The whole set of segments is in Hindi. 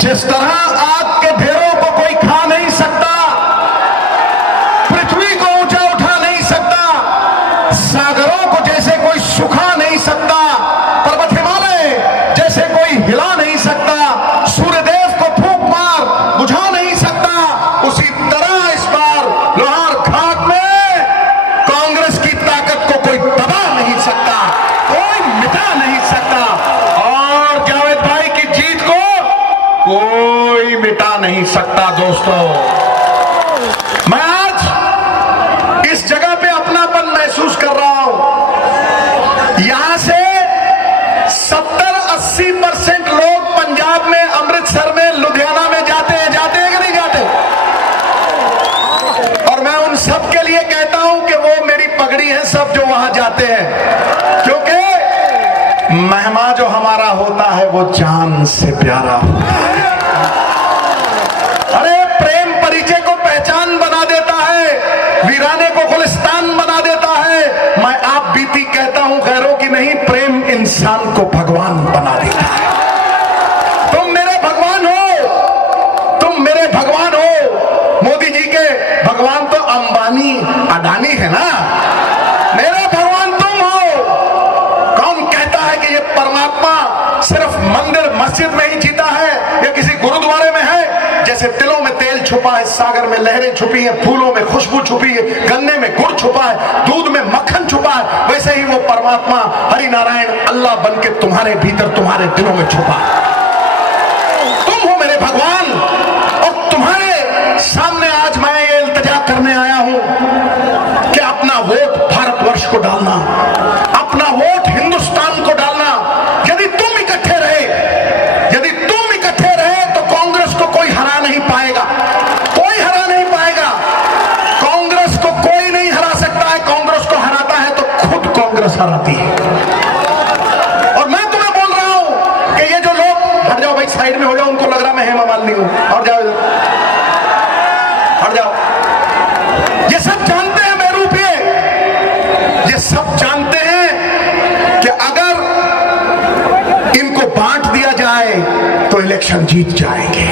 जिस तरह आग के ढेरों को कोई खा नहीं सकता, पृथ्वी को ऊंचा उठा नहीं सकता, सागरों को जैसे कोई सुखा नहीं सकता, पर्वत हिमालय जैसे कोई हिला नहीं सकता, सूर्यदेव को फूंक मार बुझा नहीं सकता, उसी तरह इस बार लोहार घाट में कांग्रेस की ताकत को कोई दबा नहीं सकता, कोई मिटा नहीं सकता, और जावेद भाई की जीत को कोई मिटा नहीं सकता। दोस्तों, मैं आज इस जगह पे अपनापन महसूस कर रहा हूं। यहां से 70-80% लोग पंजाब में, अमृतसर में, लुधियाना में जाते हैं कि नहीं जाते? और मैं उन सब के लिए कहता हूं कि वो मेरी पगड़ी है सब जो वहां जाते हैं, क्योंकि मेहमान जो हमारा होता है वो जान से प्यारा होता है। अरे प्रेम परिचय को पहचान बना देता है, वीराने को गुलिस्तान बना देता है। मैं आप बीती कहता हूं, गैरों की नहीं, प्रेम इंसान को भगवान बना देता है। तुम मेरे भगवान हो, तुम मेरे भगवान हो। मोदी जी के भगवान तो अंबानी अडानी है ना, मेरे भगवान तुम हो। कौन कहता है कि ये परमात्मा सिर्फ मंदिर मस्जिद में ही जीता है या किसी गुरुद्वारे में है? जैसे तिलों में तेल छुपा है, सागर में लहरें छुपी है, फूलों में खुशबू छुपी है, गन्ने में गुड़ छुपा है, दूध में मक्खन छुपा है, वैसे ही वो परमात्मा हरि नारायण अल्लाह बन के तुम्हारे भीतर, तुम्हारे दिलों में छुपा है। तुम हो मेरे भगवान, और तुम्हारे सामने आज मैं ये इल्तिजा करने आया हूं कि अपना वोट भारतवर्ष को डालना, अपना वोट हिंदुस्तान को डालना। यदि तुम इकट्ठे रहे, यदि तुम इकट्ठे रहे तो कांग्रेस को कोई हरा नहीं पाएगा, कोई हरा नहीं पाएगा। कांग्रेस को कोई नहीं हरा सकता है, कांग्रेस को हराता है तो खुद कांग्रेस हराती है। और मैं तुम्हें बोल रहा हूं कि ये जो लोग, हट जाओ भाई, साइड में हो जाओ, उनको लग रहा मैं हेमा मालिनी हूं, और जाओ इधर, हट जाओ। ये सब जानते हैं बेरूपिये, ये सब जानते हैं कि अगर इनको बांट दिया जाए तो इलेक्शन जीत जाएंगे।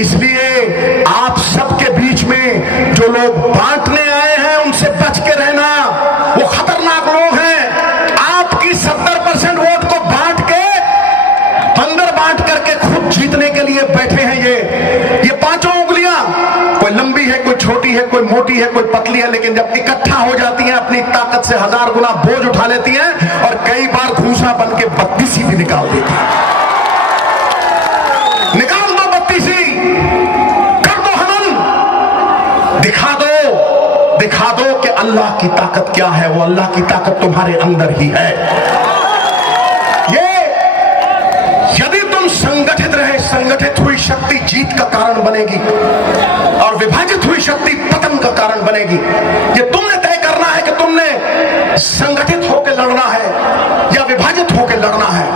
इसलिए आप सबके बीच में जो लोग बांटने आए हैं उनसे बच के रहना, वो खतरनाक लोग हैं। आपकी 70% वोट को बांट के, अंदर बांट करके खुद जीतने के लिए बैठे हैं। ये पांचों उंगलियां, कोई लंबी है, कोई छोटी है, कोई मोटी है, कोई पतली है, लेकिन जब इकट्ठा हो जाती हैं अपनी ताकत से 1000 गुना बोझ उठा लेती हैं, और कई बार घूसा बन के 32 भी निकाल देती है। निकाल दो 32, कर दो हनन, दिखा दो कि अल्लाह की ताकत क्या है। वो अल्लाह की ताकत तुम्हारे अंदर ही है। ये यदि तुम संगठित रहे, संगठित हुई शक्ति जीत का कारण बनेगी, और विभाजित हुई शक्ति पतन का कारण बनेगी। ये तुमने तय करना है कि तुमने संगठित होकर लड़ना है या विभाजित होकर लड़ना है।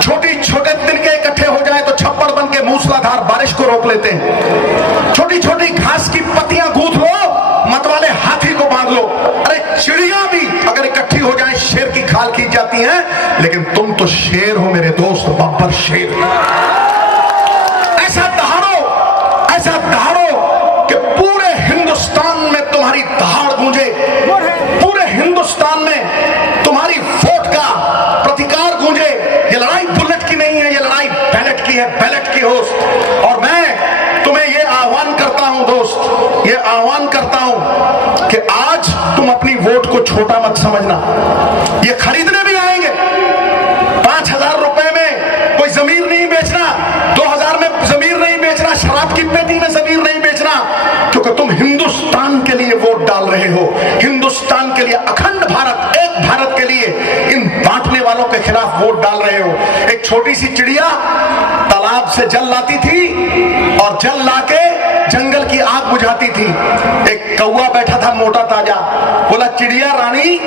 छोटे तिनके इकट्ठे हो जाए तो छप्पड़ बन के मूसलाधार बारिश को रोक लेते हैं। छोटी छोटी घास की पत्तियां गूंथ लो, मतवाले हाथी को बांध लो। अरे चिड़िया भी अगर इकट्ठी हो जाए शेर की खाल खींच जाती हैं, लेकिन तुम तो शेर हो मेरे दोस्त, बब्बर शेर। ऐसा दहाड़ो कि पूरे हिंदुस्तान में तुम्हारी दहाड़ गूंजे, पूरे हिंदुस्तान में तुम्हारी वोट का प्रतिकार गूंजे। ये लड़ाई बुलेट की नहीं है, ये लड़ाई बैलेट की है, बैलेट की हो। और मैं तुम्हें ये आह्वान करता हूं दोस्त, ये आह्वान करता हूं कि आज तुम अपनी वोट को छोटा मत समझना। ये खरीदने भी आएंगे, 5000 रुपए में कोई जमीन नहीं बेचना, 2000 में जमीन नहीं बेचना, शराब की पेटी में जमीन नहीं बेचना, क्योंकि तुम हिंदुस्तान के लिए वोट डाल रहे हो, हिंदुस्तान के लिए, अखंड भारत, एक भारत के लिए इन बांटने वालों के खिलाफ वोट डाल रहे हो। एक छोटी सी चिड़िया तालाब से जल लाती थी और जल लाके जंगल की आग बुझाती थी। एक कौवा बैठा था मोटा ताजा, बोला चिड़िया रानी,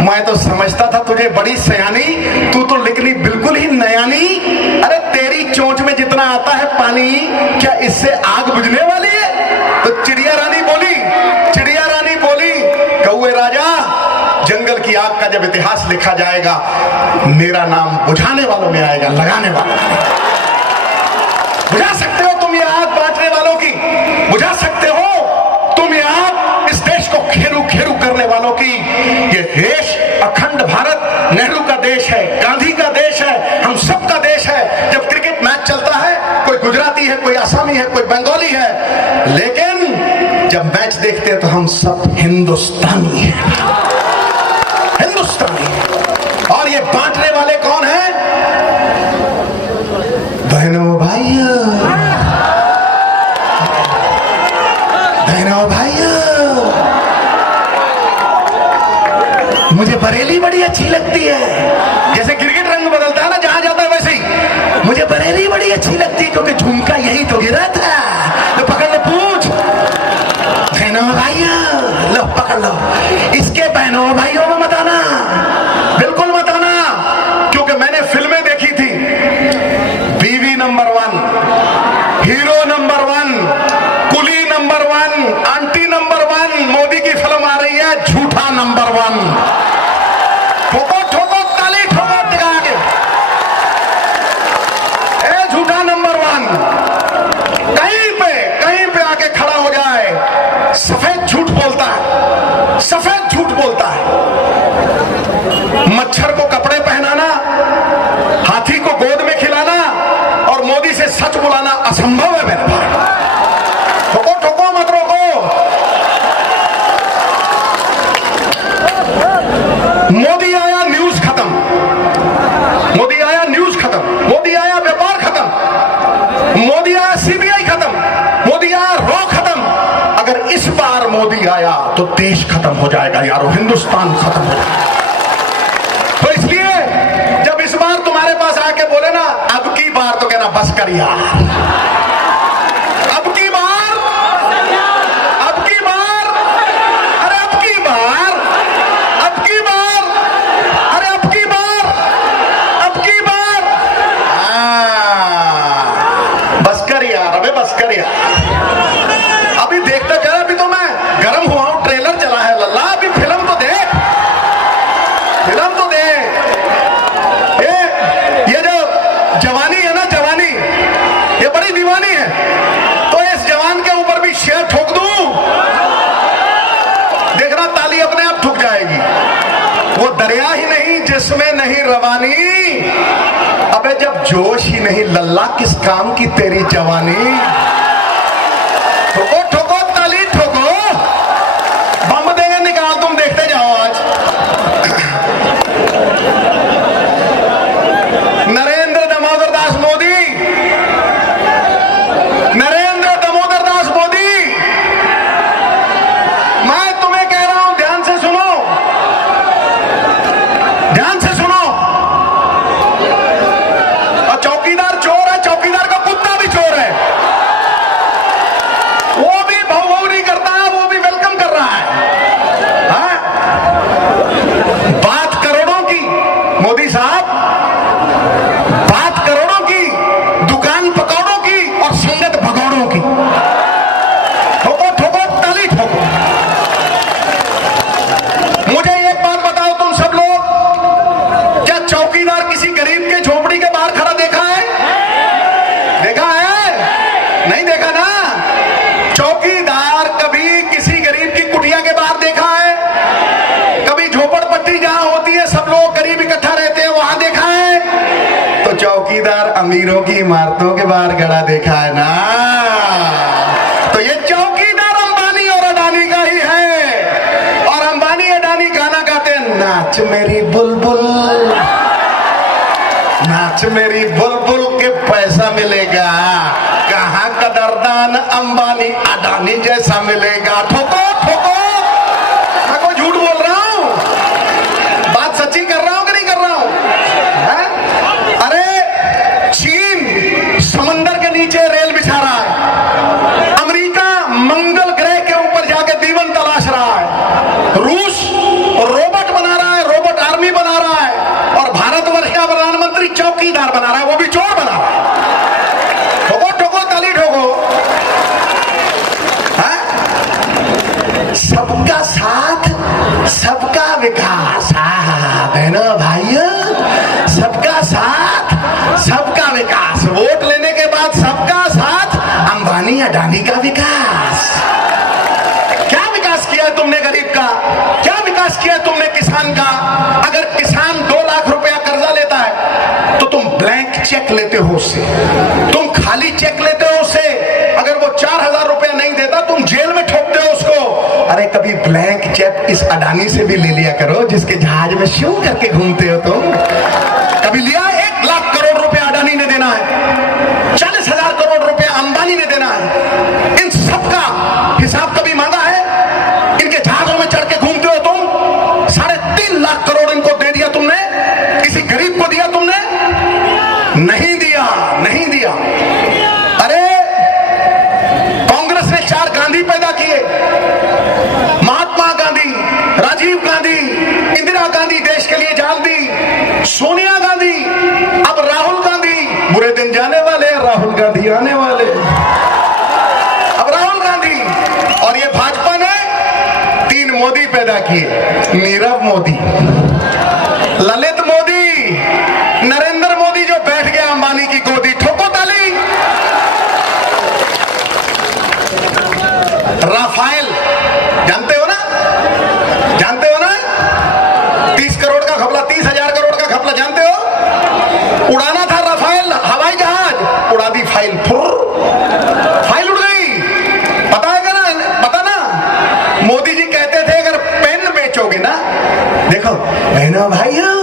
मैं तो समझता था तुझे बड़ी सयानी, तू तो निकली बिल्कुल ही नयानी। अरे तेरी चोंच में जितना आता है पानी, क्या इससे आग बुझने वाली है? तो चिड़िया रानी बोली, कौवे राजा, जंगल की आग का जब इतिहास लिखा जाएगा, मेरा नाम बुझाने वालों में आएगा, लगाने वालों में। ये आग बांटने वालों की बुझा सकते हो? तुम ये आग इस देश को घेरू घेरू करने वालों की। ये देश अखंड भारत नेहरू का देश है, गांधी का देश है, हम सब का देश है। जब क्रिकेट मैच चलता है, कोई गुजराती है, कोई आसामी है, कोई बंगाली है, लेकिन जब मैच देखते हैं तो हम सब हिंदुस्तानी हैं, हिंदुस्तानी। और ये बांटने वाले कौन हैं? बहनों भाइयों, बहनों भाइयों, मुझे बरेली बड़ी अच्छी लगती है। जैसे क्रिकेट रंग बदलता है ना जहां जाता है, वैसे ही मुझे बरेली बड़ी अच्छी लगती है, क्योंकि झुमका यही तो गिरा था। तो पकड़ लो पूछ, बहनों भाइयों, लो पकड़ लो। इसके बहनों भाइयों में मत आना, बिल्कुल मत आना, क्योंकि मैंने फिल्में देखी थी। बीवी नंबर 1, हीरो नंबर 1, कुली नंबर 1, आंटी नंबर 1। मोदी की फिल्म आ रही है झूठा नंबर 1। ठोको ठोको ताली ठोको दिखा के, ए झूठा नंबर 1 कहीं पे आके खड़ा हो जाए, सफेद झूठ बोलता है, सफेद झूठ बोलता है। मच्छर को कपड़े पहनाना, हाथी को गोद में खिलाना और मोदी से सच बुलाना असंभव है मेरे भाई। ठोको ठोको मत रोको। मोदी आया न्यूज खत्म, मोदी आया न्यूज खत्म, मोदी आया व्यापार खत्म, मोदी आया सीबीआई खत्म, मोदी आया रॉ खत्म। अगर इस बार मोदी आया तो देश खत्म हो जाएगा यारो, हिंदुस्तान खत्म हो जाएगा। तो इसलिए जब इस बार तुम्हारे पास आके बोले ना अब की बार, तो कहना बस कर यार, अब की बार, अब की बार, अरे अब की बार, अब की बार, अरे अब की बार, अब की बार, बस कर यार, अबे बस कर यार। अभी देखते जा, अभी तो मैं गर्म हुआ हूं, ट्रेलर चला है लल्ला, अभी फिल्म तो देख, फिल्म तो देख। ये जो जवानी है ना, जवानी ये बड़ी दीवानी है, तो इस जवान के ऊपर भी शेर ठोक दूं, देखना ताली अपने आप ठुक जाएगी। वो दरिया ही नहीं जिसमें नहीं रवानी, अबे जब जोश ही नहीं लल्ला किस काम की तेरी जवानी। ठोको ठोको ताली ठोको, बम देंगे निकाल, तुम देखते जाओ आज। नरेंद्र दामोदर दास मोदी, नरेंद्र दामोदर दास मोदी, मैं तुम्हें कह रहा हूं ध्यान से सुनो, ध्यान से सुनो। और चौकीदार चोर है, चौकीदार का कुत्ता भी चोर है, वो भी भाव भाव नहीं करता है, वो भी वेलकम कर रहा है। हाँ? बात करोड़ों की मोदी साहब, बात करोड़ों की, दुकान पकौड़ों की और संगत भगौड़ों की। ठोको ठोको ताली ठोको। मुझे एक बात बताओ तुम सब लोग, क्या चौकीदार किसी गरीब के झोपड़ी के बाहर खड़ा देखा है? देखा है? नहीं देखा ना। चौकीदार कभी किसी गरीब की कुटिया के बाहर देखा है? कभी झोपड़पट्टी जहां होती है सब लोग गरीब इकट्ठा रहते हैं वहां देखा है? तो चौकीदार अमीरों की इमारतों के बाहर खड़ा देखा है ना। तो ये चौकीदार अंबानी और अडानी का ही है, और अंबानी अडानी गाना गाते हैं, नाच मेरी बुलबुल, नाच मेरी बुलबुल के पैसा मिलेगा, कहां कदरदान अंबानी अडानी जैसा मिलेगा। ठोको ठोको, मैं कोई झूठ बोल रहा हूं, बात सच्ची कर रहा हूं कि नहीं कर रहा हूं? अरे चीन समंदर के नीचे रेल बिछा रहा है, अमेरिका मंगल ग्रह के ऊपर जाके दीवन तलाश रहा है, रूस रोबोट बना रहा है, रोबोट आर्मी बना रहा है, और भारतवर्ष का प्रधानमंत्री चौकीदार बना रहा है, वो भी चोर बना रहा है। ठोको ठोको ताली ठोको। सबका साथ सबका विकास, बहनों भाइयों, सबका साथ सबका विकास। वोट लेने के बाद सबका साथ गरीबी का विकास। क्या विकास किया है तुमने गरीब का? क्या विकास किया है तुमने किसान का? अगर किसान 2 लाख रुपया कर्जा लेता है तो तुम ब्लैंक चेक लेते हो उससे, तुम खाली चेक लेते हो उससे। अगर वो 4000 रुपया नहीं देता तुम जेल में ठोकते हो उसको। अरे कभी ब्लैंक चेक इस अडानी से भी ले लिया करो जिसके जहाज में शू करके घूमते हो तुम। कभी लिया? 1 लाख करोड़ रुपया अडानी ने देना है, 40,000 करोड़ रुपया अंबानी ने देना है। इन सबका हिसाब कभी मांगा है? इनके जहाजों में चढ़ के घूमते हो तुम। 3.5 लाख करोड़ इनको दे दिया तुमने, किसी गरीब को दिया तुमने? नहीं दिया, नहीं दिया। अरे कांग्रेस ने 4 गांधी पैदा किए, महात्मा गांधी, राजीव गांधी, इंदिरा गांधी देश के लिए जान दी, सोनिया गांधी, अब राहुल गांधी। बुरे दिन जाने वाले, राहुल गांधी आने वाले। अब राहुल गांधी और ये भाजपा ने 3 मोदी पैदा किए, नीरव मोदी, ललित मोदी, नरेंद्र मोदी जो बैठ गया अंबानी की गोदी। ठोको ताली। राफेल जानते हो ना? जानते हो ना? 30 करोड़ का घपला, 30,000 करोड़ का घपला, जानते हो? उड़ाना था राफेल हवाई जहाज, उड़ा दी फाइल, फाइल उड़ गई। पता है ना? पता ना? मोदी जी कहते थे अगर पेन बेचोगे ना, देखो बहनों भाइयों,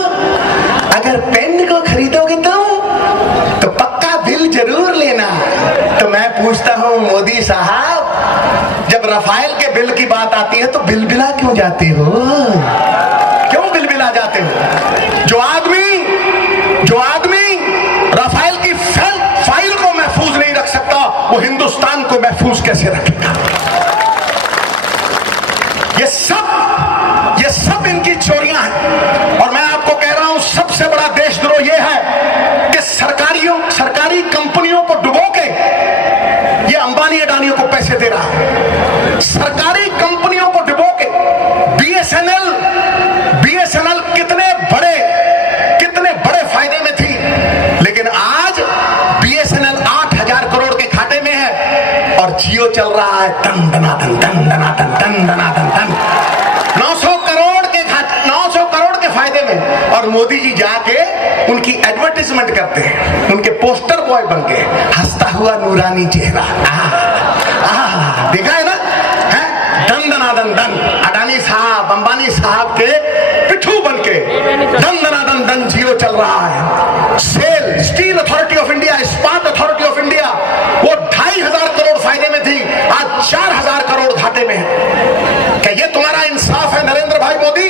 अगर पेन को खरीदोगे तो पक्का बिल जरूर लेना। तो मैं पूछता हूं मोदी साहब, जब राफेल के बिल की बात आती है तो बिलबिला क्यों जाते हो? क्यों बिलबिला जाते हो? जो आदमी राफेल की फाइल को महफूज नहीं रख सकता, वो हिंदुस्तान को महफूज कैसे रखेगा? ये सब इनकी चोरियां हैं। और मैं आपको कह रहा हूं सबसे बड़ा देशद्रोह यह है कि सरकारी कंपनियों को डुबो के ये अंबानी अडानियों को पैसे दे रहा है। सरकारी कंपनियों को डुबो के बीएसएनएल कितने बड़े फायदे में थी, लेकिन आज बीएसएनएल 8,000 करोड़ के खाते में है और जियो चल रहा है दन दनादन दन दनादन दन दनादन दन 900 करोड़ के फायदे में। और मोदी जी जाके उनकी एडवर्टाइजमेंट करते हैं, उनके पोस्टर बॉय बन के, हंसता हुआ नूरानी चेहरा। देखा है ना? दन दनादन दन, अडानी साहब, अंबानी साहब के पिट्ठू बन के दन दनादन दन जियो चल रहा है। SAIL, steel authority of India, इस्पात अथॉरिटी ऑफ इंडिया, वो 2,500 करोड़ फायदे में थी, आज 4,000 करोड़ घाटे में है। क्या ये तुम्हारा इंसाफ है नरेंद्र भाई मोदी?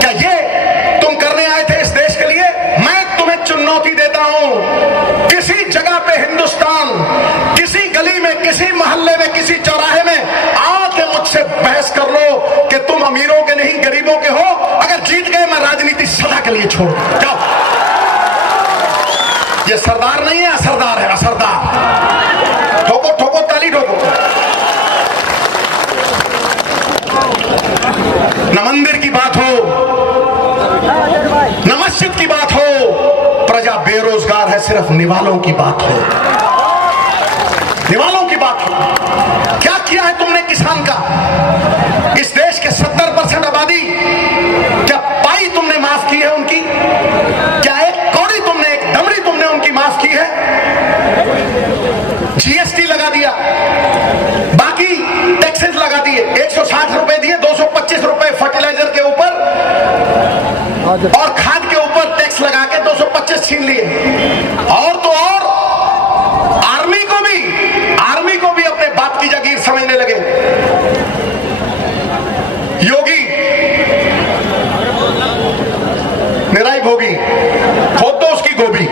क्या ये तुम करने आए थे इस देश के लिए? मैं तुम्हें चुनौती देता हूं, किसी जगह पे हिंदुस्तान, किसी गली में, किसी मोहल्ले में, किसी चौराहे में आके मुझसे बहस कर लो कि तुम अमीरों के नहीं गरीबों के हो। अगर जीत गए मैं राजनीति सदा के लिए छोड़ जाओ। ये सरदार नहीं है, असरदार है, असरदार। ठोको ठोको ताली ठोको। न मंदिर की बात हो, न मस्जिद की बात हो, प्रजा बेरोजगार है, सिर्फ निवालों की बात हो, निवालों की बात हो। क्या किया है तुमने किसान का? इस देश के 70% आबादी, क्या पाई तुमने माफ की है उनकी? क्या एक कौड़ी तुमने, एक दमड़ी तुमने उनकी माफ की है? जीएसटी लगा दिया, बाकी टैक्सेस लगा दिए, 160 रुपए दिए, 225 रुपए फर्टिलाइजर के ऊपर और खाद के ऊपर टैक्स लगा के 225 छीन लिए। और तो और आर्मी को भी अपने बाप की जागीर समझने लगे। योगी निराई भोगी, खोद दो उसकी गोभी।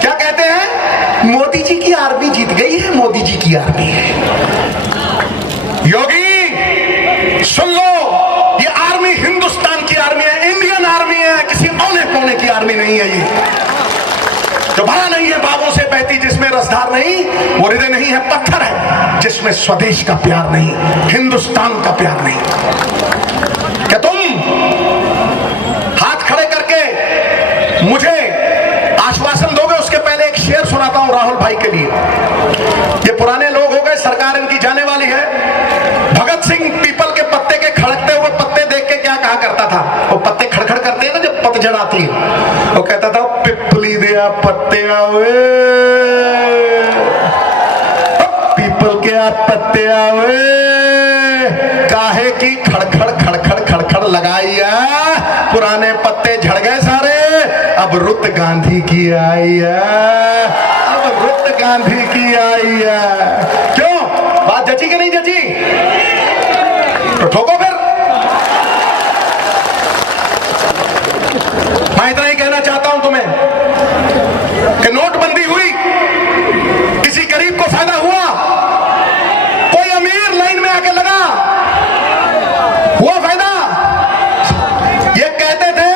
क्या कहते हैं? मोदी जी की आर्मी जीत गई है, मोदी जी की आर्मी है। योगी सुन लो, ये आर्मी हिंदुस्तान की आर्मी है, इंडियन आर्मी है, किसी औने पौने की आर्मी नहीं है। ये जो भरा नहीं है बाबों से बहती, जिसमें रसधार नहीं, वो हृदय नहीं है, पत्थर है, जिसमें स्वदेश का प्यार नहीं, हिंदुस्तान का प्यार नहीं। क्या तुम हाथ खड़े करके मुझे आश्वासन दोगे? उसके पहले एक शेर सुनाता हूं राहुल भाई के लिए। ये क्या पत्ते आवे, पीपल क्या पत्ते आवे, काहे की खड़खड़ खड़खड़ खड़खड़ लगाई है, पुराने पत्ते झड़ गए सारे, अब रुत गांधी की आई है, अब रुत गांधी की आई है। क्यों बात जची कि नहीं जची? तो ठोको फिर। मैं इतना ही कहना चाहता हूं तुम्हें कि नोटबंदी हुई, किसी गरीब को फायदा हुआ, कोई अमीर लाइन में आके लगा, हुआ फायदा? ये कहते थे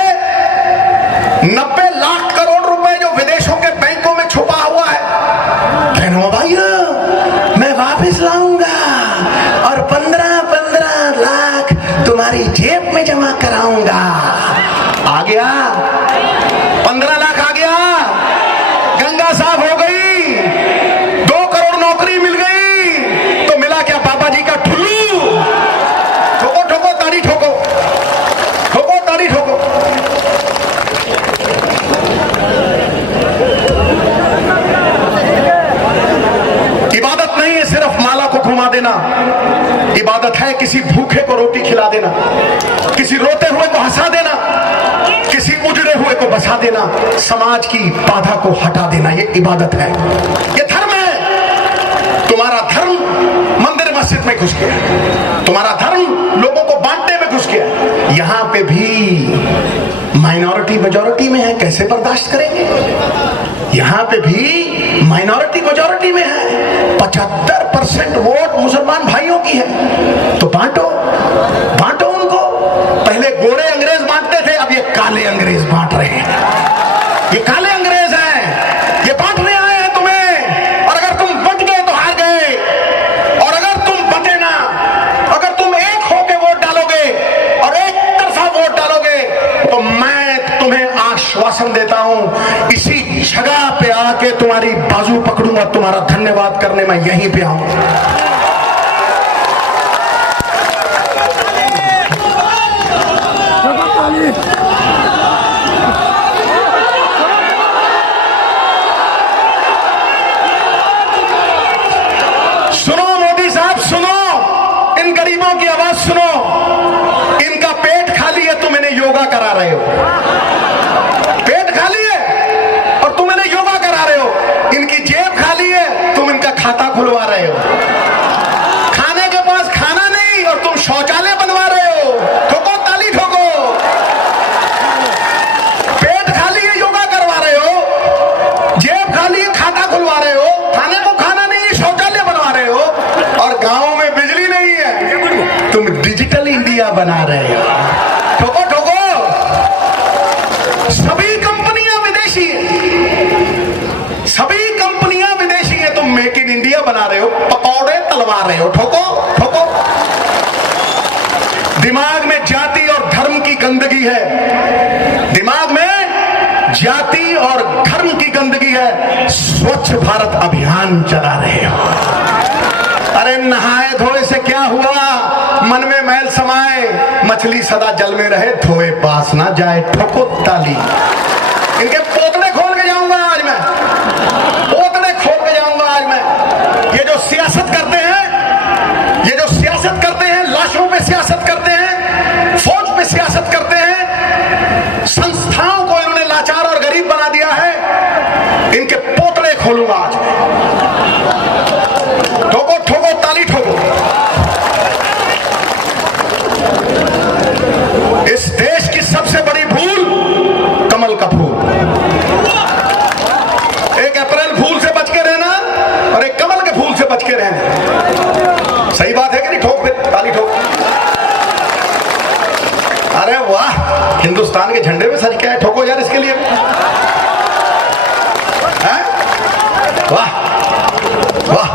90 लाख करोड़ रुपए जो विदेशों के बैंकों में छुपा हुआ है, कहना भाइयों मैं वापस लाऊंगा और 15-15 लाख तुम्हारी जेब में जमा कराऊंगा। आ गया 15 लाख आ गया, गंगा साफ हो गई, 2 करोड़ नौकरी मिल गई, तो मिला क्या बाबा जी का ठुल्लू। ठोको ठोको ताड़ी ठोको, ठोको ताड़ी ठोको। इबादत नहीं है सिर्फ माला को घुमा देना, इबादत है किसी भूखे को रोटी खिला देना, किसी रोते हुए को हंसा देना, किसी उजड़े हुए को बसा देना, समाज की बाधा को हटा देना, ये इबादत है, ये धर्म है। तुम्हारा धर्म मंदिर मस्जिद में घुस गया, तुम्हारा धर्म लोगों को बांटने में घुस गया। यहां पे भी माइनॉरिटी मेजॉरिटी में है, कैसे बर्दाश्त करेंगे? यहां पे भी माइनॉरिटी मेजॉरिटी में है, 75% वोट मुसलमान भाइयों की है, तो बांटो बांटो उनको। पहले गोरे अंग्रेज बांटते थे, अब ये काले अंग्रेज बांट रहे हैं, ये काले अंग्रेज हैं, ये बांटने आए हैं तुम्हें। और अगर तुम बट गए तो हार गए, और अगर तुम बटे ना, अगर तुम एक होके वोट डालोगे और एक तरफा वोट डालोगे, तो मैं तुम्हें आश्वासन देता हूं इसी जगह पे आके तुम्हारी बाजू पकड़ूंगा, तुम्हारा धन्यवाद करने मैं यहीं पे आऊंगा। सुनो मोदी साहब, सुनो, इन गरीबों की आवाज सुनो। इनका पेट खाली है, तुम इन्हें योगा करा रहे हो। पेट खाली है और तुम इन्हें योगा करा रहे हो। इनकी जेब खाली है, तुम इनका खाता खुलवा रहे हो। खाने के पास खाना नहीं और तुम शौचालय बनवा रहे हो। ठोको ताली ठोको। पेट खाली है, योगा करवा रहे हो, जेब खाली है, खाता खुलवा रहे हो, खाने को खाना नहीं, शौचालय बनवा रहे हो, और गांव में बिजली नहीं है, तुम डिजिटल इंडिया बना रहे हो। ठोको ठोको। सभी कंपनियां विदेशी है, सभी कंपनियां विदेशी है, तुम मेक इन इंडिया बना रहे हो, पकौड़े तलवा रहे हो। ठोको ठोको। दिमाग में जाति और धर्म की गंदगी है, दिमाग में जाति और धर्म की गंदगी है। स्वच्छ भारत अभियान चला रहे हो। अरे नहाए धोए से क्या हुआ, मन में मैल समाए, मछली सदा जल में रहे, धोए पास ना जाए। ठोको ताली। इनके पोतड़े खोल के जाऊंगा आज मैं, पोतड़े खोल के जाऊंगा आज मैं। ये जो सियासत करते हैं, ये जो सियासत करते हैं, लाशों पे सियासत करते हैं, फौज पे सियासत करते हैं, संस्थाओं को इन्होंने लाचार और गरीब बना दिया है। इनके पोतड़े खोलूंगा आज। ठोको ठोको ताली ठोको। इस देश की सबसे बड़ी भूल कमल का फूल। एक अप्रैल फूल से बच के रहना और एक कमल के फूल से बच के रहना। सही बात है कि नहीं? ठोक दे ताली ठोक। अरे वाह, हिंदुस्तान के झंडे में सच क्या है? ठोको यार इसके लिए। वाह वाह।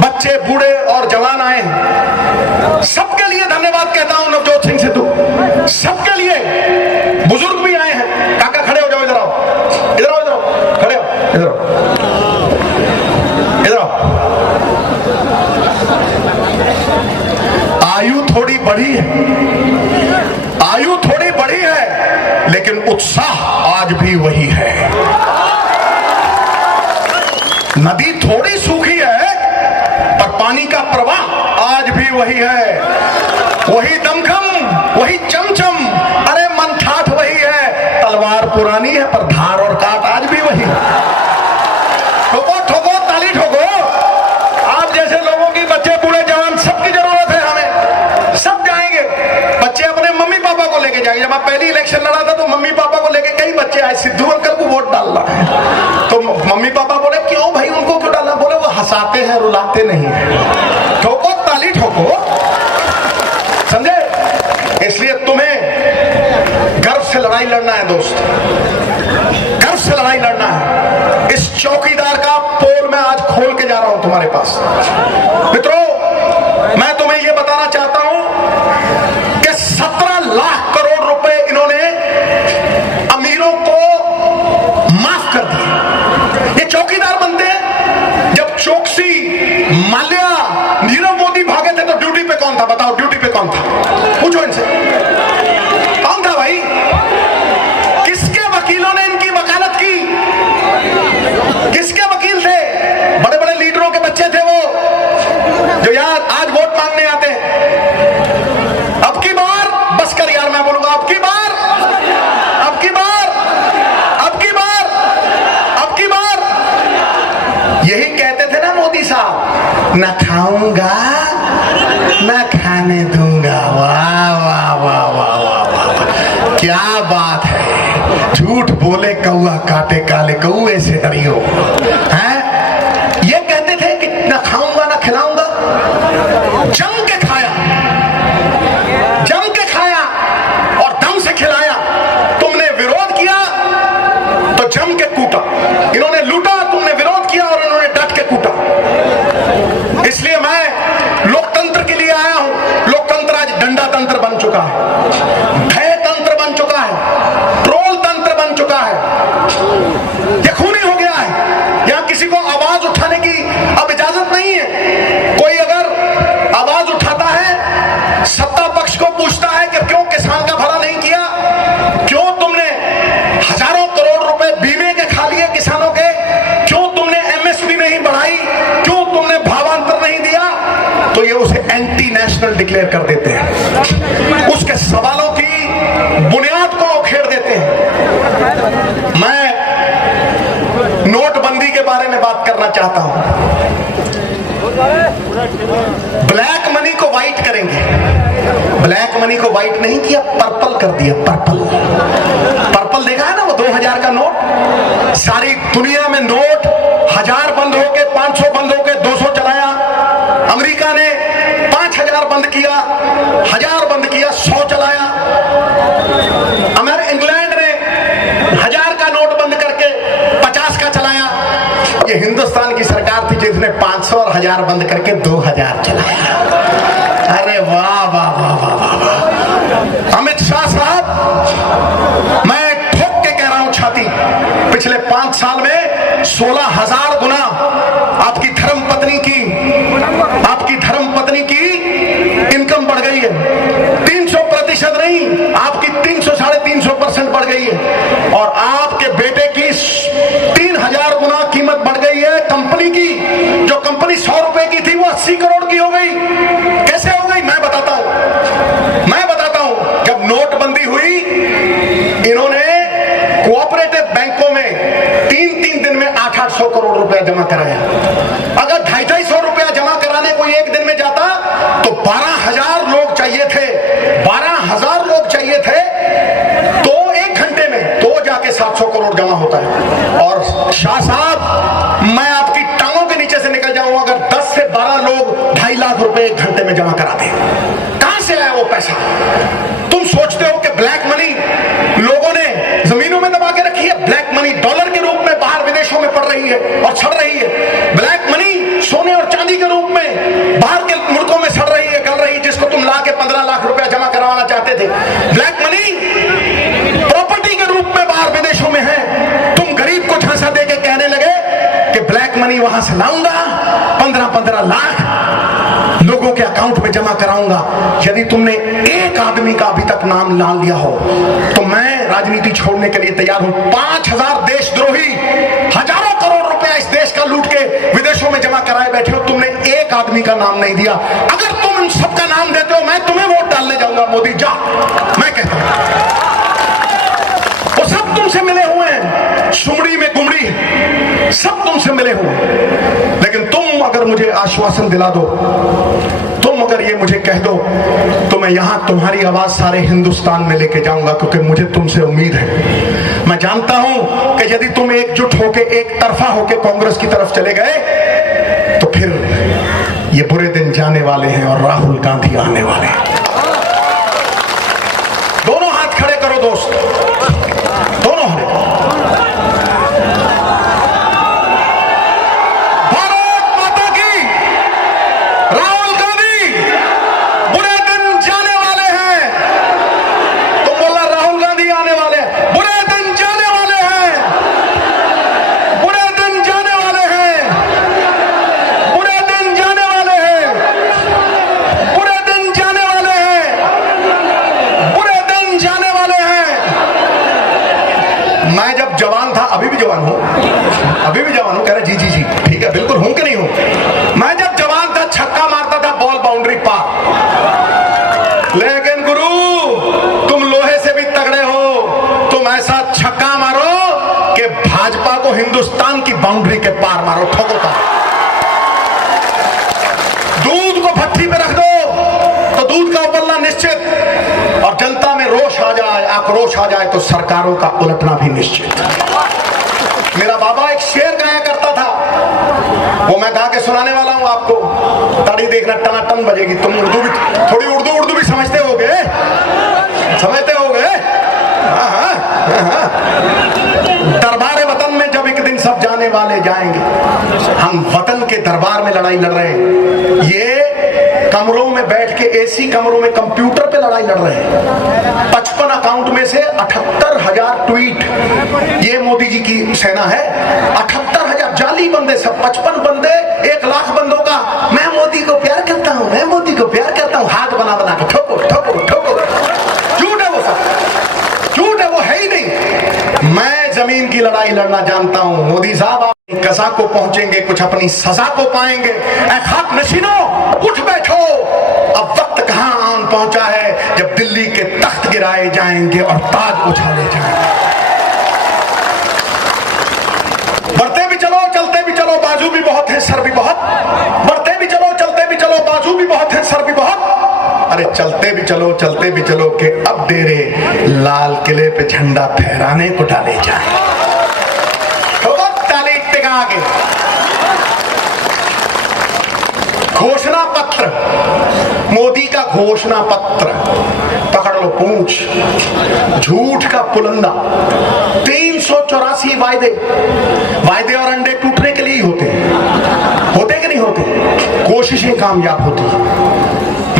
बच्चे बूढ़े और जवान आए हैं, सबके लिए धन्यवाद कहता हूं। नवजोत सिंह सिद्धू, सबके लिए। बुजुर्ग भी आए हैं। काका खड़े हो जाओ, इधर आओ, इधर आओ, इधर आओ, खड़े हो, इधर आओ, इधर आओ। आयु थोड़ी बढ़ी है, आयु थोड़ी बढ़ी है, लेकिन उत्साह आज भी वही है। नदी थोड़ी सूखी है पर पानी का प्रवाह आज भी वही है, वही दमखम, वही चमचम, अरे मन ठाठ वही है। तलवार पुरानी है पर धार और काट आज भी वही है। ठोको ठोको ताली ठोको। आप जैसे लोगों की, बच्चे बूढ़े जवान सबकी जरूरत है हमें। सब जाएंगे, बच्चे अपने मम्मी पापा को लेके जाएंगे। जब मैं पहली इलेक्शन लड़ा था तो मम्मी पापा को लेके कई बच्चे आए, सिद्धू अंकल को वोट डालना है। तो मम्मी पापा बोले क्यों भाई, उनको क्यों डालना? बोले वो हंसाते हैं, रुलाते नहीं। ठोको ताली ठोको, समझे? इसलिए तुम्हें गर्व से लड़ाई लड़ना है दोस्त, गर्व से लड़ाई लड़ना है। इस चौकीदार का पोल मैं आज खोल के जा रहा हूं तुम्हारे पास। मित्रों, मैं तुम्हें यह बताना चाहता हूं कि 17 लाख करोड़ रुपए इन्होंने अमीरों को माफ कर दिए। ये चौकीदार बनते हैं। जब चोकसी, माल्या, नीरव मोदी भागे थे तो ड्यूटी पे कौन था? बताओ, ड्यूटी पे कौन था? पूछो इनसे, कौन था भाई? किसके वकीलों ने इनकी वकालत की? किसके वकील थे? बड़े बड़े लीडरों के बच्चे थे वो, जो यार आज वोट मांगने आते हैं। अब की बार बस कर यार, मैं बोलूंगा अब की बार, अब की बार, अब की बार, अब की बार। यही कहते थे ना मोदी साहब, न खाऊंगा न खाने दूंगा। वाह वाह वाह वाह वाह वाह, क्या बात है। झूठ बोले कौआ काटे काले कौए से डरियो, हैं? ये कहते थे कि न खाऊंगा न खिलाऊंगा। जम के खाया, जम के खाया और दम से खिलाया। तुमने विरोध किया तो जम के कूटा। इन्होंने लूटा, तुमने विरोध किया और इन्होंने डट के कूटा। इसलिए मैं लोकतंत्र के लिए आया हूं। लोकतंत्र आज डंडा तंत्र बन चुका है, भय तंत्र बन चुका है, ट्रोल तंत्र बन चुका है, ये खूनी हो गया है। यहां किसी को आवाज उठाने की अब इजाजत नहीं है। कोई अगर आवाज उठाता है, सत्ता पक्ष को पूछता है कि क्यों किसान का भला नहीं किया, क्यों तुमने हजारों करोड़ रुपए बीमे के खा लिए किसानों के, क्यों तुमने एमएसपी नहीं बढ़ाई, क्यों तुमने भावांतर नहीं दिया, तो ये उसे एंटी नेशनल डिक्लेयर कर देते हैं। उसके सवालों की बुनियाद को उखेड़ देते हैं। मैं नोटबंदी के बारे में बात करना चाहता हूं। ब्लैक मनी को व्हाइट करेंगे। ब्लैक मनी को व्हाइट नहीं किया, पर्पल कर दिया। पर्पल, पर्पल देखा है ना वो 2000 का नोट? सारी दुनिया में नोट 1000 बंद हो के, 500 बंद हो के 200 चलाया। अमेरिका ने 5000 बंद किया, 1000 बंद किया, 100 चलाया। इंग्लैंड ने 1000 का नोट बंद करके 50 का चलाया। ये हिंदुस्तान की सरकार थी जिसने 500 और 1000 बंद करके 2000 चलाया। अरे वाह वाह वाह वाह वाह वाह। अमित शाह साहब, मैं ठोक के कह रहा हूं छाती, पिछले 5 साल में 16,000 गुना आपकी धर्मपत्नी की इनकम बढ़ गई है। 300% नहीं, आपकी 300-350% बढ़ गई है। और आपके बेटे की 3000 गुना कीमत बढ़ गई है। कंपनी की, जो कंपनी 100 रुपए की थी वो 80 करोड़ की हो गई। कैसे हो गई? मैं बताता हूं। जब नोटबंदी हुई, इन्होंने कोऑपरेटिव बैंकों में 3 दिन में 800 करोड़ रुपया जमा कराया। अगर 250 रुपया जमा कराने कोई एक दिन में जाता तो 12,000 लोग चाहिए थे। 12,000 लोग चाहिए थे तो एक घंटे में तो जाके 700 करोड़ जमा होता है। और शाह साहब, मैं आपकी टांगों के नीचे से निकल जाऊंगा अगर 10 से 12 लोग 2.5 लाख रुपए एक घंटे में जमा कराते। कहां से आया वो पैसा? तुम सोचते हो कि ब्लैक मनी लोगों ने जमीनों में दबा के रखी है? ब्लैक मनी डॉलर के रूप में बाहर विदेशों में पड़ रही है और सड़ रही है। ब्लैक मनी सोने और चांदी के रूप में बाहर के मुल्कों में सड़ रही है, गल रही है, जिसको तुम ला के 15 लाख रुपया जमा करवाना चाहते थे। ब्लैक मनी प्रॉपर्टी के रूप में बाहर विदेशों में है। तुम गरीब को झांसा दे के कहने लगे कि ब्लैक मनी वहां से लाऊंगा, 15-15 लाख लोगों के अकाउंट में जमा कराऊंगा। यदि तुमने एक आदमी का अभी तक नाम ना लिया हो तो मैं राजनीति छोड़ने के लिए तैयार हूं। 5000 देशद्रोही हजारों करोड़ रुपया इस देश का लूट के आदमी का नाम नहीं दिया। अगर तुम इन सबका नाम देते हो, मैं तुम्हें वोट डालने जाऊंगा। मोदी जा, मैं कहता हूं वो सब तुमसे मिले हुए हैं, सुमड़ी में गुमड़ी सब तुमसे मिले हुए हैं। लेकिन तुम अगर मुझे आश्वासन दिला दो, तुम अगर ये मुझे कह दो, तो मैं यहां तुम्हारी आवाज सारे हिंदुस्तान में लेके जाऊंगा, क्योंकि मुझे तुमसे उम्मीद है। मैं जानता हूं कि यदि तुम एकजुट होके, एक तरफा होके कांग्रेस की तरफ चले गए, तो फिर ये बुरे दिन जाने वाले हैं और राहुल गांधी आने वाले हैं। दोनों हाथ खड़े करो दोस्त, दोनों हाथ। भारत माता की, राहुल गांधी, बुरे दिन जाने वाले हैं। तुम बोला राहुल गांधी आने वाले हैं, बुरे दिन जाने वाले हैं, बुरे दिन जाने वाले हैं, बुरे दिन जाने वाले हैं, बुरे दिन जाने वाले हैं, बुरे दिन जाने वाले हैं। मैं जब जवान था, अभी भी जवान हूं, अभी भी जवान हूं, कह रहे जी जी जी ठीक है, बिल्कुल हूं कि नहीं हूं। मैं जब जवान था, छक्का मारता था बॉल बाउंड्री पार। लेकिन गुरु, तुम लोहे से भी तगड़े हो, तुम ऐसा छक्का मारो कि भाजपा को हिंदुस्तान की बाउंड्री के पार मारो, ठोको पार। दूध को भट्टी पे रख दो तो दूध का उबलना निश्चित, और जनता में रोष आ जाए, आक्रोश आ जाए, तो सरकारों का उलटना भी निश्चित। मेरा बाबा एक शेर गाया करता था, वो मैं गा के सुनाने वाला हूं आपको। ताड़ी देखना, टनाटन बजेगी। तुम उर्दू भी, थोड़ी उर्दू भी समझते होगे, समझते होगे। हाँ हाँ हाँ। दरबार वतन में जब एक दिन सब जाने वाले जाएंगे, हम वतन के दरबार में लड़ाई लड़ रहे हैं। ये कमरों में बैठ के, एसी कमरों में कंप्यूटर पे लड़ाई लड़ रहे हैं। 55 अकाउंट में से 78,000 ट्वीट, ये मोदी जी की सेना है। 78,000 जाली बंदे, सब 55 बंदे 1 लाख बंदों का मैं मोदी को प्यार करता हूं, मैं मोदी को प्यार करता हूं, हाथ बना बना के ठोको ठोको ठोको। झूठ है वो सब, झूठ है, वो है ही नहीं। मैं जमीन की लड़ाई लड़ना जानता हूं। मोदी साहब, आप कसा को पहुंचेंगे, कुछ अपनी सजा को पाएंगे। ऐ खाक नशीनों, उठ बैठो, अब वक्त कहां आन पहुंचा है जब दिल्ली के तख्त गिराए जाएंगे और ताज उछाले जाएंगे। बढ़ते भी चलो, चलते भी चलो, बाजू भी बहुत है, सर भी बहुत। बढ़ते भी चलो, चलते भी चलो, बाजू भी बहुत है, सर भी बहुत। अरे चलते भी चलो, चलते भी चलो, कि अब डेरे लाल किले पे झंडा फहराने को डाले जाए। आगे घोषणा पत्र, मोदी का घोषणा पत्र, पकड़ लो पूंछ, झूठ का पुलंदा। 384 वायदे, वायदे और अंडे टूटने के लिए ही होते हैं, होते कि नहीं होते? कोशिशें कामयाब होती।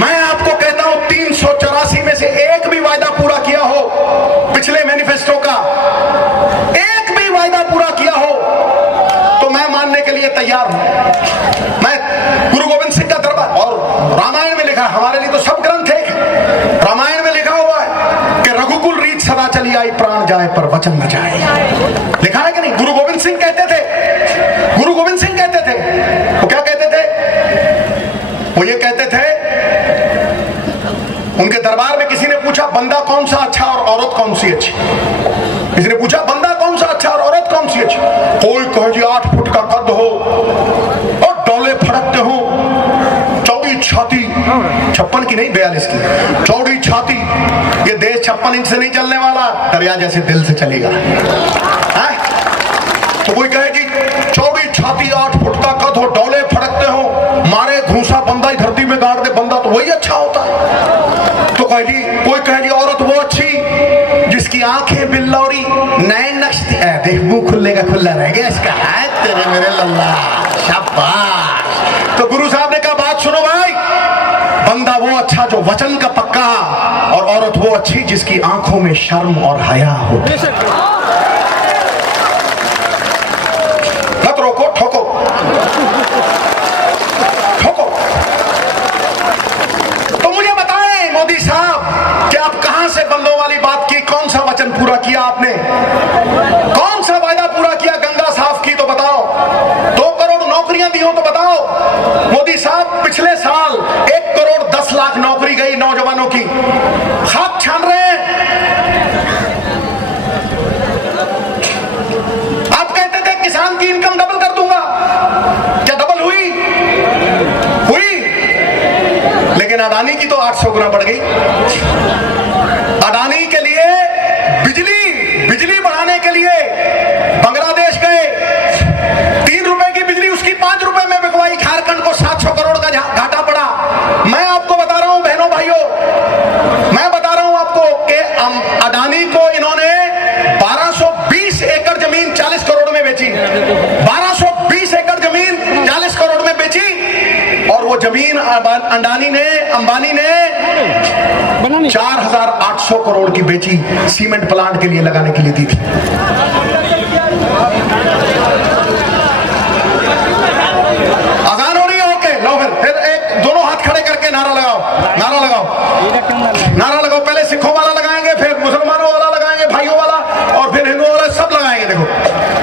मैं आपको कहता हूं, 384 में से एक भी वायदा पूरा किया हो, पिछले मैनिफेस्टो का एक भी वायदा पूरा किया हो, तो मैं मानने के लिए तैयार हूं। मैं गुरु गोविंद सिंह का दरबार, और रामायण में लिखा, हमारे लिए तो सब ग्रंथ एक है। रामायण में लिखा हुआ है कि रघुकुल रीत सदा चली आई, प्राण जाए पर वचन न जाए। लिखा है कि नहीं? गुरु गोविंद सिंह कहते थे, गुरु गोविंद सिंह कहते थे, वो क्या कहते थे? वो ये कहते थे, उनके दरबार में किसी ने पूछा बंदा कौन सा अच्छा और औरत कौन सी अच्छी। किसी ने पूछा बंदा कौन सा अच्छा और औरत कौन सी अच्छी। कोई कहे जी 8 फुट का कद हो और डोले फड़कते हो, चौड़ी छाती, 56 की नहीं 42 की चौड़ी छाती। ये देश 56 इंच से नहीं चलने वाला, दरिया जैसे दिल से चलेगा। तो कोई कहे जी चौड़ी छाती, 8 फुट का कद हो, डोले फड़कते हो, मारे घूसा बंदा ही धरती में गाड़ दे बंदा, तो वही अच्छा होता है। तो कहे जी, कोई कहे जी औरत वो अच्छी जिसकी आंखें बिल्लौरी, नैन नक्शती, देख मुंह खुलने का खुला रह गया इसका, है तेरे मेरे लल्ला, शाबाश। तो गुरु साहब ने कहा बात सुनो भाई, बंदा वो अच्छा जो वचन का पक्का, और औरत वो अच्छी जिसकी आंखों में शर्म और हया हो। मत रोको, ठोको ठोको। तो मुझे बताएं मोदी साहब कि आप कहां से बंदों वाली बात की, कौन सा वचन पूरा किया आपने, कौन सा वायदा पूरा किया? गंगा साफ की तो बताओ, 2 करोड़ नौकरियां दी हो तो बताओ। मोदी साहब पिछले साल 1 करोड़ 10 लाख नौकरी गई नौजवानों की, खाक छान रहे हैं। आप कहते थे किसान की इनकम डबल कर दूंगा, क्या डबल हुई? लेकिन अडानी की तो 800 गुना बढ़ गई। अडानी के लिए बिजली बढ़ाने के लिए बांग्लादेश गए, 3 रुपए की बिजली उसकी 5 रुपए में बिकवाई, झारखंड को 700 करोड़ का घाटा पड़ा। मैं आपको बता रहा हूं बहनों भाइयों, मैं बता रहा हूं आपको कि अडानी को इन्होंने 1220 एकड़ जमीन 40 करोड़ में बेची, 1220 एकड़ जमीन 40 करोड़ में बेची, और वो जमीन अंबानी ने 4800 करोड़ की बेची, सीमेंट प्लांट के लिए लगाने के लिए दी थी। अजान हो रही है, ओके लो फिर एक दोनों हाथ खड़े करके नारा लगाओ, नारा लगाओ, नारा लगाओ। पहले सिखों वाला लगाएंगे, फिर मुसलमानों वाला लगाएंगे, भाइयों वाला, और फिर हिंदुओं वाला, सब लगाएंगे। देखो,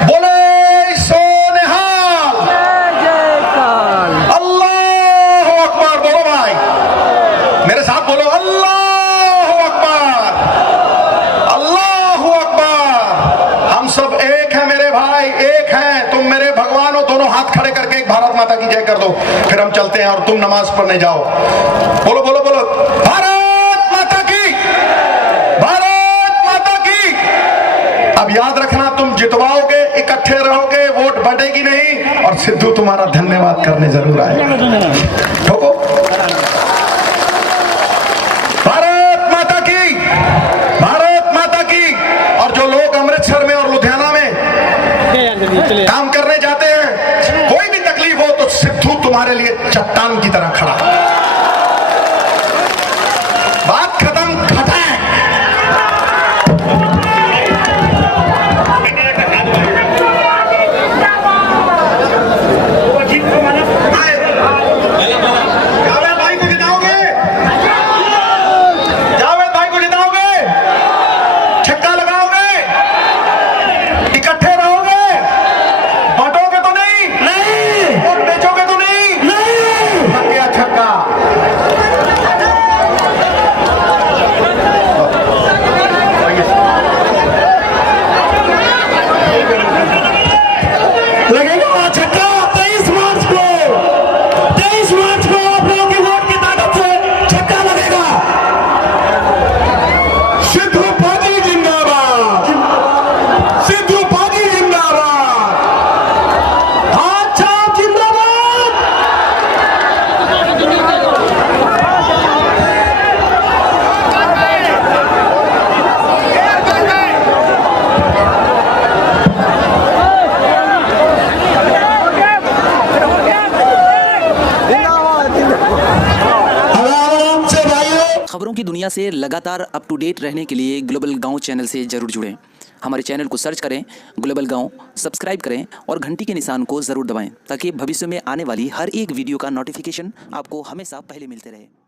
बोले सोनिहाल, अल्लाह अकबर। बोलो भाई, मेरे साथ बोलो, अल्लाह अकबर, अल्लाह अकबर। हम सब एक हैं मेरे भाई, एक हैं, तुम मेरे भगवान हो। दोनों हाथ खड़े करके एक भारत माता की जय कर दो, फिर हम चलते हैं और तुम नमाज पढ़ने जाओ। बोलो बोलो बोलो, भारत माता की, भारत माता की। अब याद रखना, तुम जितवाओगे, इकट्ठे रहोगे, वोट बढ़ेगी नहीं, और सिद्धू तुम्हारा धन्यवाद करने जरूर आएगा। ठोको, भारत माता की, भारत माता की। और जो लोग अमृतसर में और लुधियाना में काम करने जाते हैं, कोई भी तकलीफ हो तो सिद्धू तुम्हारे लिए चट्टान की तरह खड़ा। बात खत्म, खत्म। खबरों की दुनिया से लगातार अप टू डेट रहने के लिए ग्लोबल गांव चैनल से जरूर जुड़ें। हमारे चैनल को सर्च करें ग्लोबल गांव, सब्सक्राइब करें और घंटी के निशान को ज़रूर दबाएं ताकि भविष्य में आने वाली हर एक वीडियो का नोटिफिकेशन आपको हमेशा पहले मिलते रहे।